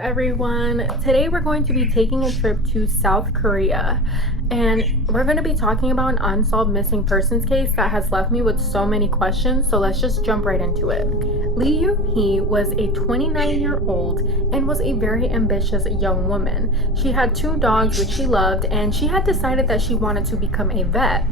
everyone. Today we're going to be taking a trip to South Korea, and we're going to be talking about an unsolved missing persons case that has left me with so many questions, so let's just jump right into it. Lee Yoon-Hee was a 29-year-old and was a very ambitious young woman. She had 2 dogs which she loved, and she had decided that she wanted to become a vet.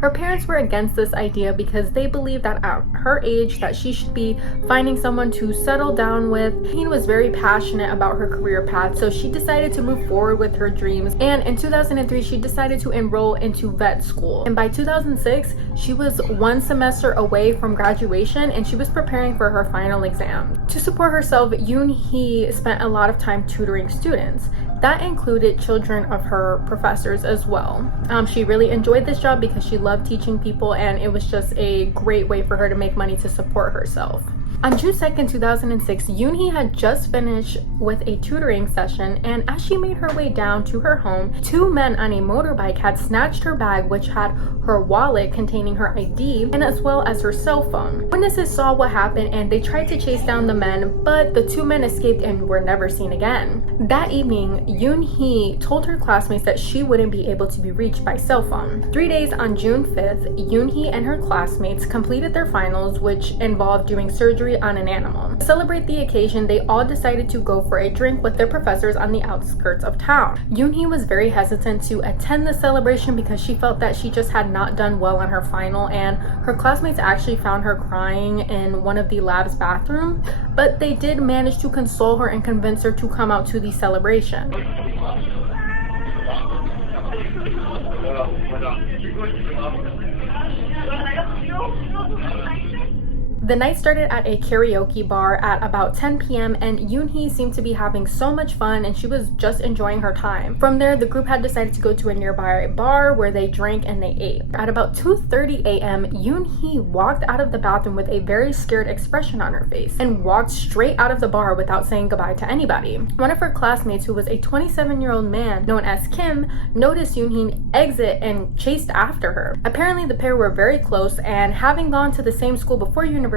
Her parents were against this idea because they believed that at her age that she should be finding someone to settle down with. Yoon-Hee was very passionate about her career path, so she decided to move forward with her dreams, and in 2003 she decided to enroll into vet school. And by 2006 she was 1 semester away from graduation and she was preparing for her final exam. To support herself, Yoon-Hee spent a lot of time tutoring students. That included children of her professors as well. She really enjoyed this job because she loved teaching people, and it was just a great way for her to make money to support herself. On June 2nd, 2006, Yoon-Hee had just finished with a tutoring session, and as she made her way down to her home, 2 men on a motorbike had snatched her bag, which had her wallet containing her ID and as well as her cell phone. Witnesses saw what happened and they tried to chase down the men, but the 2 men escaped and were never seen again. That evening, Yoon-Hee told her classmates that she wouldn't be able to be reached by cell phone. 3 days on June 5th, Yoon-Hee and her classmates completed their finals, which involved doing surgery on an animal. To celebrate the occasion, they all decided to go for a drink with their professors on the outskirts of town. Yoon-Hee was very hesitant to attend the celebration because she felt that she just had not done well on her final, and her classmates actually found her crying in one of the lab's bathroom, but they did manage to console her and convince her to come out to the celebration. The night started at a karaoke bar at about 10 p.m. and Yoon-Hee seemed to be having so much fun and she was just enjoying her time. From there, the group had decided to go to a nearby bar where they drank and they ate. At about 2:30 a.m., Yoon-Hee walked out of the bathroom with a very scared expression on her face and walked straight out of the bar without saying goodbye to anybody. One of her classmates, who was a 27-year-old man known as Kim, noticed Yoon-Hee exit and chased after her. Apparently, the pair were very close, and having gone to the same school before university,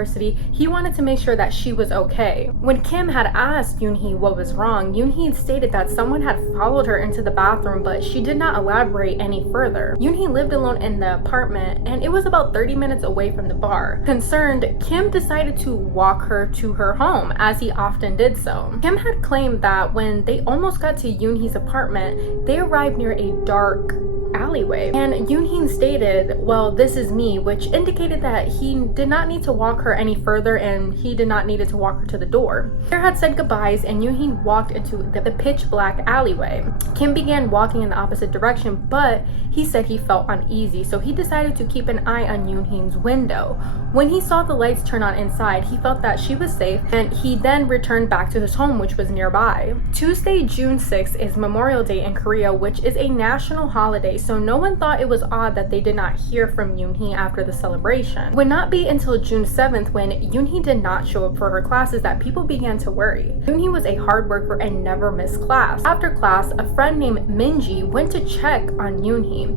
he wanted to make sure that she was okay. When Kim had asked Yoon-Hee what was wrong, Yoon-Hee stated that someone had followed her into the bathroom, but she did not elaborate any further. Yoon-Hee lived alone in the apartment, and it was about 30 minutes away from the bar. Concerned, Kim decided to walk her to her home, as he often did so. Kim had claimed that when they almost got to Yoon-Hee's apartment, they arrived near a dark alleyway, and Yoon-Hee stated, "Well, this is me," which indicated that he did not need to walk her any further and he did not need to walk her to the door. The pair had said goodbyes and Yoon-Hee walked into the pitch black alleyway. Kim began walking in the opposite direction, but he said he felt uneasy, so he decided to keep an eye on Yoon-Hee's window. When he saw the lights turn on inside, he felt that she was safe, and he then returned back to his home, which was nearby. Tuesday, June 6th is Memorial Day in Korea, which is a national holiday, so no one thought it was odd that they did not hear from Yoon-Hee after the celebration. It would not be until June 7th, when Yoon-Hee did not show up for her classes, that people began to worry. Yoon-Hee was a hard worker and never missed class. After class, a friend named Min-ji went to check on Yoon-Hee,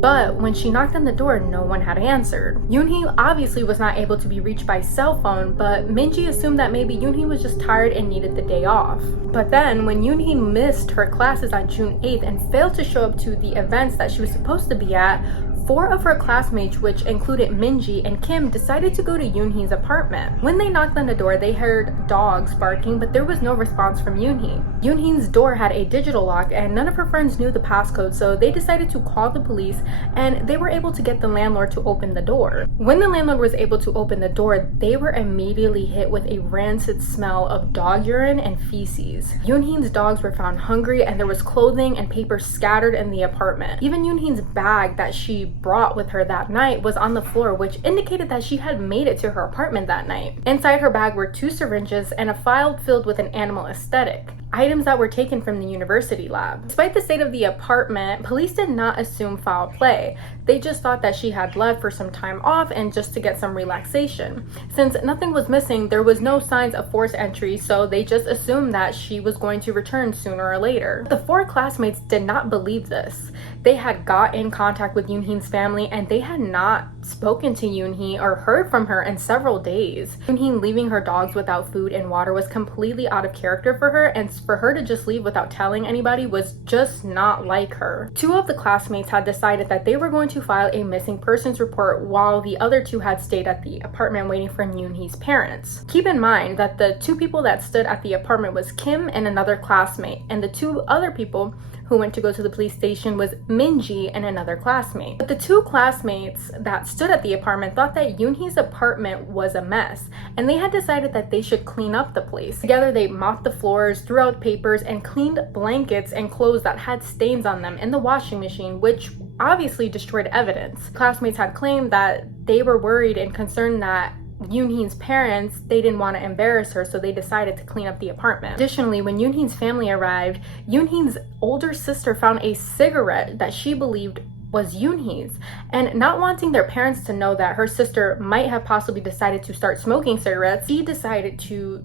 but when she knocked on the door, no one had answered. Yoon-Hee obviously was not able to be reached by cell phone, but Min-ji assumed that maybe Yoon-Hee was just tired and needed the day off. But then, when Yoon-Hee missed her classes on June 8th and failed to show up to the events that she was supposed to be at, 4 of her classmates, which included Min-ji and Kim, decided to go to Yoon-Hee's apartment. When they knocked on the door, they heard dogs barking, but there was no response from Yoon-Hee. Yoon-Hee's door had a digital lock, and none of her friends knew the passcode, so they decided to call the police, and they were able to get the landlord to open the door. When the landlord was able to open the door, they were immediately hit with a rancid smell of dog urine and feces. Yoon-Hee's dogs were found hungry, and there was clothing and paper scattered in the apartment. Even Yoon-Hee's bag that she brought with her that night was on the floor, which indicated that she had made it to her apartment that night. Inside her bag were 2 syringes and a file filled with an animal aesthetic, items that were taken from the university lab. Despite the state of the apartment, police did not assume foul play. They just thought that she had left for some time off and just to get some relaxation. Since nothing was missing, there was no signs of forced entry, so they just assumed that she was going to return sooner or later. The 4 classmates did not believe this. They had got in contact with Yoon-Hee's family and they had not spoken to Yoon-Hee or heard from her in several days. Yoon-Hee leaving her dogs without food and water was completely out of character for her, and for her to just leave without telling anybody was just not like her. Two of the classmates had decided that they were going to file a missing persons report, while the other two had stayed at the apartment waiting for Yoon-Hee's parents. Keep in mind that the two people that stood at the apartment was Kim and another classmate, and the two other people who went to go to the police station was Min-ji and another classmate. But the two classmates that stood at the apartment thought that Yoon-Hee's apartment was a mess, and they had decided that they should clean up the place. Together, they mopped the floors, threw out papers, and cleaned blankets and clothes that had stains on them in the washing machine, which obviously destroyed evidence. Classmates had claimed that they were worried and concerned that Yoon-Hee's parents, they didn't want to embarrass her, so they decided to clean up the apartment. Additionally, when Yoon-Hee's family arrived, Yoon-Hee's older sister found a cigarette that she believed was Yoon-Hee's, and not wanting their parents to know that her sister might have possibly decided to start smoking cigarettes, she decided to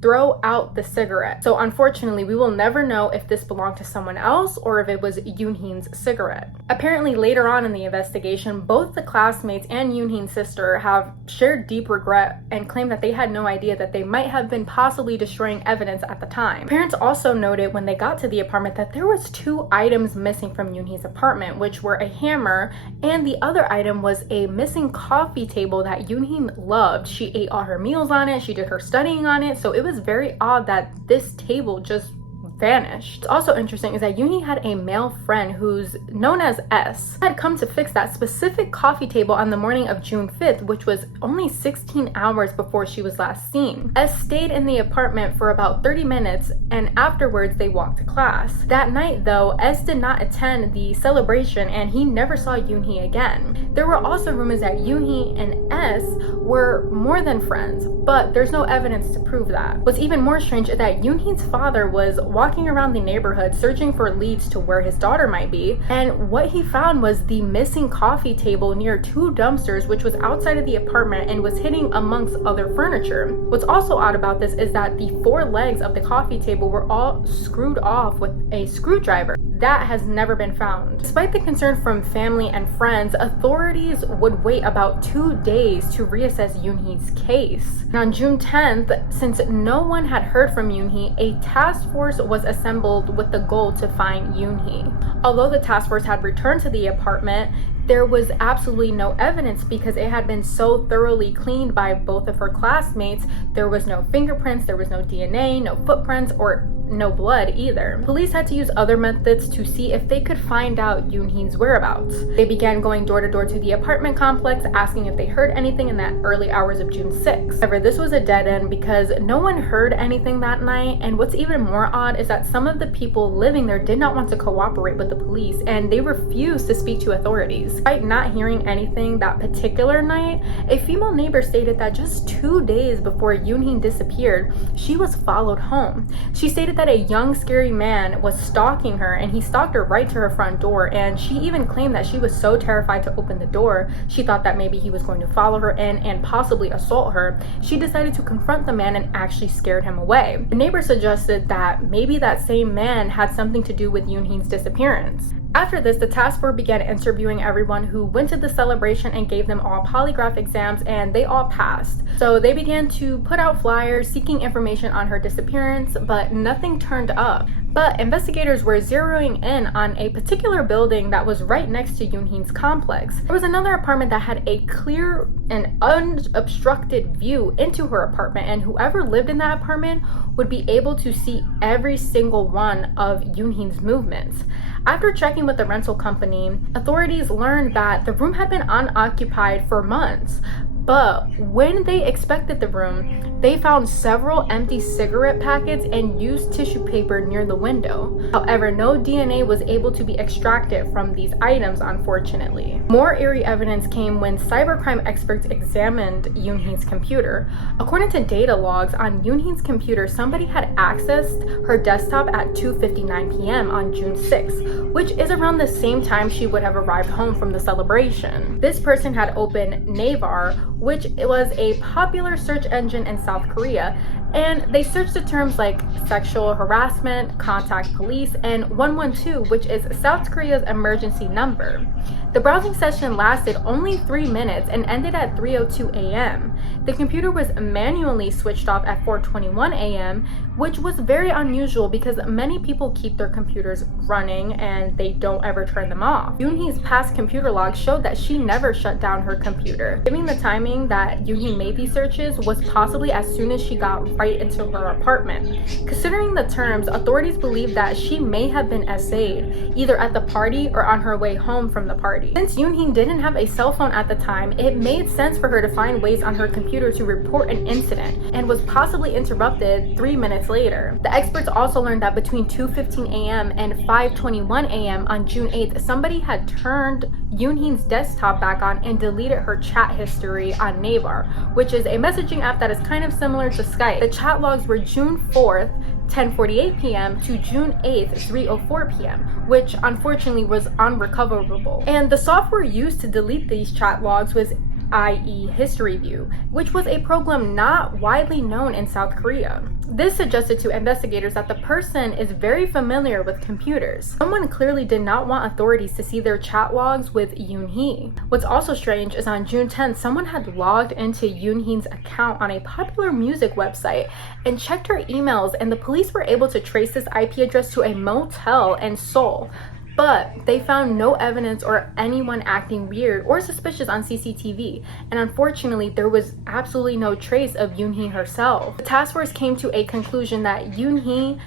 throw out the cigarette. So unfortunately, we will never know if this belonged to someone else or if it was Yoon-Hee's cigarette. Apparently, later on in the investigation, both the classmates and Yoon-Hee's sister have shared deep regret and claim that they had no idea that they might have been possibly destroying evidence at the time. Parents also noted when they got to the apartment that there was two items missing from Yoon-Hee's apartment, which were a hammer, and the other item was a missing coffee table that Yoon-Hee loved. She ate all her meals on it, she did her studying on it, so it was very odd that this table just vanished. What's also interesting is that Yoon-Hee had a male friend who's known as S had come to fix that specific coffee table on the morning of June 5th, which was only 16 hours before she was last seen. S stayed in the apartment for about 30 minutes, and afterwards they walked to class. That night though, S did not attend the celebration and he never saw Yoon-Hee again. There were also rumors that Yoon-Hee and S were more than friends, but there's no evidence to prove that. What's even more strange is that Yoon-Hee's father was walking around the neighborhood searching for leads to where his daughter might be, and what he found was the missing coffee table near two dumpsters, which was outside of the apartment and was hidden amongst other furniture. What's also odd about this is that the four legs of the coffee table were all screwed off with a screwdriver. That has never been found. Despite the concern from family and friends, authorities would wait about 2 days to reassess Yoon-Hee's case. And on June 10th, since no one had heard from Yoon-Hee, a task force was assembled with the goal to find Yoon-Hee. Although the task force had returned to the apartment, there was absolutely no evidence because it had been so thoroughly cleaned by both of her classmates. There was no fingerprints, there was no DNA, no footprints, or no blood either. Police had to use other methods to see if they could find out Yoon-Hee's whereabouts. They began going door to door to the apartment complex, asking if they heard anything in that early hours of June 6th. However, this was a dead end because no one heard anything that night, and what's even more odd is that some of the people living there did not want to cooperate with the police, and they refused to speak to authorities. Despite not hearing anything that particular night, a female neighbor stated that just 2 days before Yoon-Hee disappeared, she was followed home. She stated that a young, scary man was stalking her, and he stalked her right to her front door, and she even claimed that she was so terrified to open the door, she thought that maybe he was going to follow her in and possibly assault her. She decided to confront the man and actually scared him away. The neighbor suggested that maybe that same man had something to do with Yoon-Hee's disappearance. After this, the task force began interviewing everyone who went to the celebration and gave them all polygraph exams, and they all passed. So they began to put out flyers seeking information on her disappearance, but nothing turned up. But investigators were zeroing in on a particular building that was right next to Yoon-Hee's complex. There was another apartment that had a clear and unobstructed view into her apartment, and whoever lived in that apartment would be able to see every single one of Yoon-Hee's movements. After checking with the rental company, authorities learned that the room had been unoccupied for months. But when they inspected the room, they found several empty cigarette packets and used tissue paper near the window. However, no DNA was able to be extracted from these items, unfortunately. More eerie evidence came when cybercrime experts examined Yoon-Hee's computer. According to data logs on Yoon-Hee's computer, somebody had accessed her desktop at 2:59 p.m. on June 6th, which is around the same time she would have arrived home from the celebration. This person had opened Naver, which was a popular search engine in South Korea, and they searched the terms like sexual harassment, contact police, and 112, which is South Korea's emergency number. The browsing session lasted only 3 minutes and ended at 3:02 a.m. The computer was manually switched off at 4:21 a.m., which was very unusual because many people keep their computers running and they don't ever turn them off. Yoon-Hee's past computer logs showed that she never shut down her computer. Given the timing that Yoon-Hee made these searches was possibly as soon as she got right into her apartment. Considering the terms, authorities believe that she may have been essayed, either at the party or on her way home from the party. Since Yoon-Hee didn't have a cell phone at the time, it made sense for her to find ways on her computer to report an incident and was possibly interrupted 3 minutes later. The experts also learned that between 2:15 a.m. and 5:21 a.m. on June 8th, somebody had turned Yoon-Hee's desktop back on and deleted her chat history on Naver, which is a messaging app that is kind of similar to Skype. The chat logs were June 4th, 10:48 p.m. to June 8th, 3:04 p.m., which unfortunately was unrecoverable. And the software used to delete these chat logs was i.e. History View, which was a program not widely known in South Korea. This suggested to investigators that the person is very familiar with computers. Someone clearly did not want authorities to see their chat logs with Yoon-Hee. What's also strange is on June 10th, someone had logged into Yoon-Hee's account on a popular music website and checked her emails, and the police were able to trace this IP address to a motel in Seoul. But they found no evidence or anyone acting weird or suspicious on CCTV, and unfortunately there was absolutely no trace of Yoon-Hee herself. The task force came to a conclusion that Yoon-Hee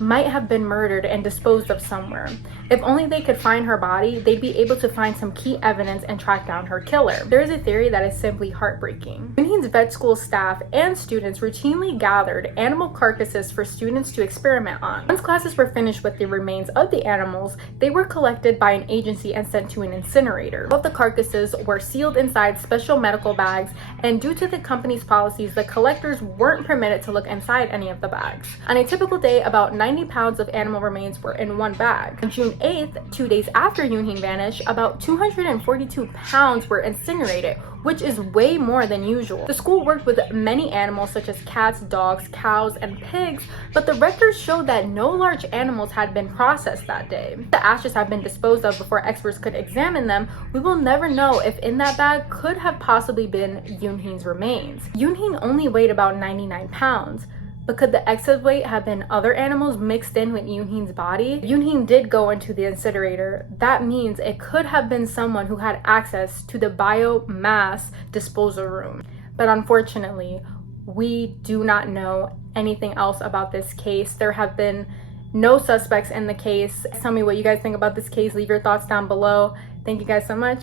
might have been murdered and disposed of somewhere. If only they could find her body, they'd be able to find some key evidence and track down her killer. There is a theory that is simply heartbreaking. Yoon-Hee's vet school staff and students routinely gathered animal carcasses for students to experiment on. Once classes were finished with the remains of the animals, they were collected by an agency and sent to an incinerator. All of the carcasses were sealed inside special medical bags, and due to the company's policies, the collectors weren't permitted to look inside any of the bags. On a typical day, about 90 pounds of animal remains were in one bag. On June 8th, 2 days after Yoon-Hee vanished, about 242 pounds were incinerated, which is way more than usual. The school worked with many animals such as cats, dogs, cows, and pigs, but the records showed that no large animals had been processed that day. The ashes have been disposed of before experts could examine them. We will never know if in that bag could have possibly been Yoon-Hee's remains. Yoon-Hee only weighed about 99 pounds. But could the excess weight have been other animals mixed in with Yoon-Hee's body? Yoon-Hee did go into the incinerator. That means it could have been someone who had access to the biomass disposal room. But unfortunately, we do not know anything else about this case. There have been no suspects in the case. Tell me what you guys think about this case. Leave your thoughts down below. Thank you guys so much.